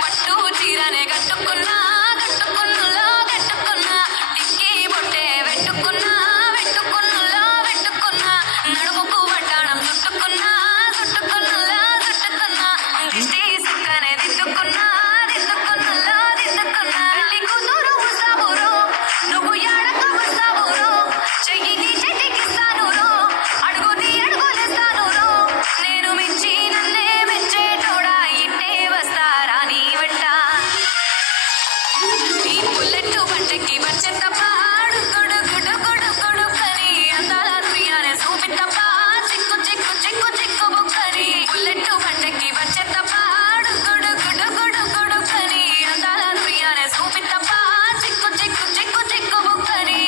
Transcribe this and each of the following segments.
పట్టు చీరనే కట్టుకున్నా కట్టుకున్నులో కట్టుకున్నా టిక్కీ బొట్టే వెట్టుకున్నా వెట్టుకున్నులో వెట్టుకున్నా నడుముకు వడ్డాణం చుట్టుకున్నా చుట్టుకున్నులో చుట్టుకున్నా దిష్టి సుక్కనే దిద్దుకున్నా దిద్దుకున్నులో దిద్దుకున్నా పెళ్లి కూతురు వస్తావురో నువ్వు యాడక వస్తావురో చెయ్యి నీ చెట్టికిస్తాను రో అడుగు నీ అడుగులేస్తాను రో నేను మెచ్చి నన్నే మెచ్చేటోడా ఇట్టే వస్తారా నీ వెంట ఈ బుల్లెట్ బంటకి వచ్చేతప్ప అడుగుడు గుడు గుడు గుడు కని అందాల దుర్యానే చూపితప్ప చిక్కు చిక్కు చిక్కు చిక్కు బుక్కని బుల్లెట్ బంటకి వచ్చేతప్ప అడుగుడు గుడు గుడు గుడు కని అందాల దుర్యానే చూపితప్ప చిక్కు చిక్కు చిక్కు చిక్కు బుక్కని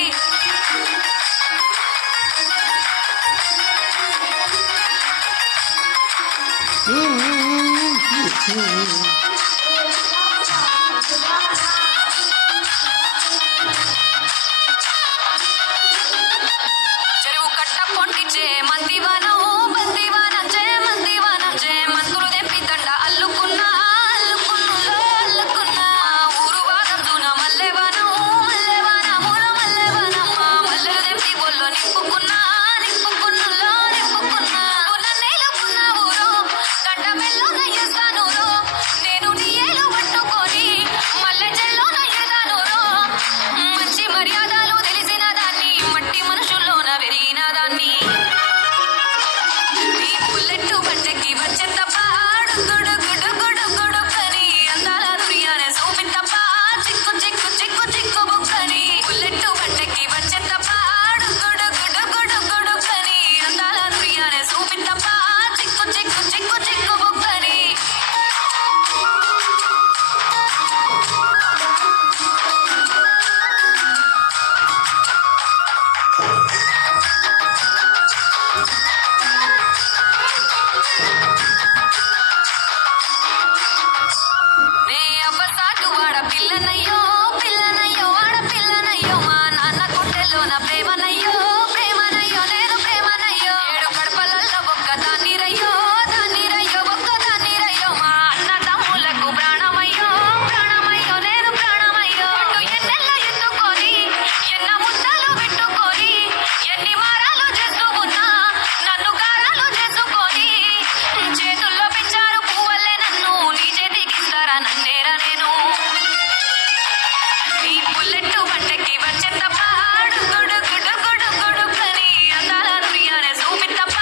చెరువు కట్ట పొంటిచే మందివానం బందివానం చే మందివానం చే మందులు తెంపి దండ అల్లుకున్నా అల్లుకున్నులో అల్లుకున్నా ఊరు వాదం దూన మల్లెవానం మల్లెవానముల మల్లెవానం మల్లెలు తెంపి బొల్లో నింపుకున్నా నింపుకున్నులో నింపుకున్నా నన్నేలుకున్నావు రో దండ మెల్లో నయ్యేస్తాను రో నేను నీ ఏలు పట్టుకొని మల్లె చెల్లో నయ్యేదాను రో మంచి మర్యాదలు తెలిసిన దాన్ని మట్టి మనుషుల్లోన పెరిగిన దాన్ని ఈ బుల్లెట్ బంటకి వచ్చేతప్ప అడుగుడు గుడు గుడు గుడు కని అందాల దుర్యానే చూపితప్ప చిక్కు చిక్కు చిక్కు చిక్కు బుక్కని బుల్లెట్ బంటకి వచ్చేతప్ప అడుగుడు గుడు గుడు గుడు కని అందాల దుర్యానే చూపితప్ప చిక్కు చిక్కు చిక్కు చిక్కు బుక్కని నే అవ్వసాటు వాడ పిల్లనయ్యో పిల్లనయ్యో ఆడ పిల్లనయ్యో మా నాన్న గుండెల్లోన ప్రేమనయ్యో ప్రేమనయ్యో నేను ప్రేమనయ్యో ఏడు కడపలల్లో ఒక్క దాన్నిరయ్యో దాన్నిరయ్యో ఒక్క దాన్నిరయ్యో మా అన్న తమ్ములకు ప్రాణమయ్యో ప్రాణమయ్యో నేను ప్రాణమయ్యో అటు ఎన్నెల్లో ఎత్తుకొని ఎన్న ముద్దలు పెట్టుకొని ఎన్ని మారాలు చేస్తూ ఉన్నా నన్ను గారాలు చేసుకొని చేతుల్లో పెంచారు పువ్వల్లే నన్ను నీ చేతికిస్తారా నన్నేరా నేను ఈ బుల్లెట్ బంటకి వచ్చేతప్ప అడుగుడు గుడు గుడు గుడు కని అందాల దుర్యానే చూపితప్ప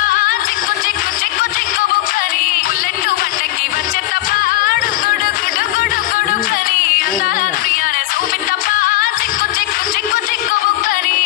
చిక్కు చిక్కు చిక్కు చిక్కు బుక్కని బుల్లెట్ బంటకి వచ్చేతప్ప అడుగుడు గుడు గుడు గుడు కని అందాల దుర్యానే చూపితప్ప చిక్కు చిక్కు చిక్కు చిక్కు బుక్కని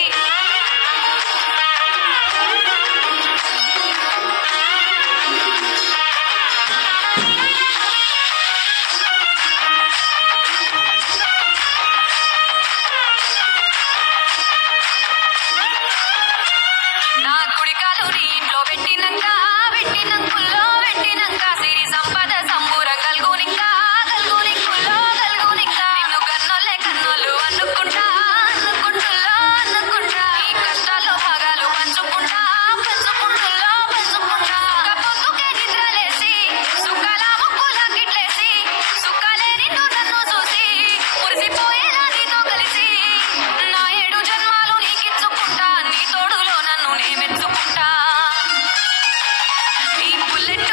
నా కుడికాలు నీ ఇంట్లో పెట్టినంక పెట్టినంకుల్లో పెట్టినంక సిరి సంపద సంబూరం గల్గునింకా గల్గునింకుల్లో గల్గునింకా నిన్ను కన్నోళ్ళే కన్నోళ్ళు అనుకుంటా అనుకుంటుల్లో అనుకుంటా ఈ కష్టాల్లో భాగాలు పంచుకుంటా పంచుకుంటుల్లో పంచుకుంటా పొద్దుకే నిద్రలేసి సుఖాల ముక్కుల గిట్లేసి సుఖాలే నిన్ను నన్ను చూసి మురిసిపోయేలా నీతో కలిసి నా 7 జన్మాలు నీకిచ్చుకుంటా నీ తోడులో నన్ను నే మెచ్చుకుంటా ఈ బుల్లెట్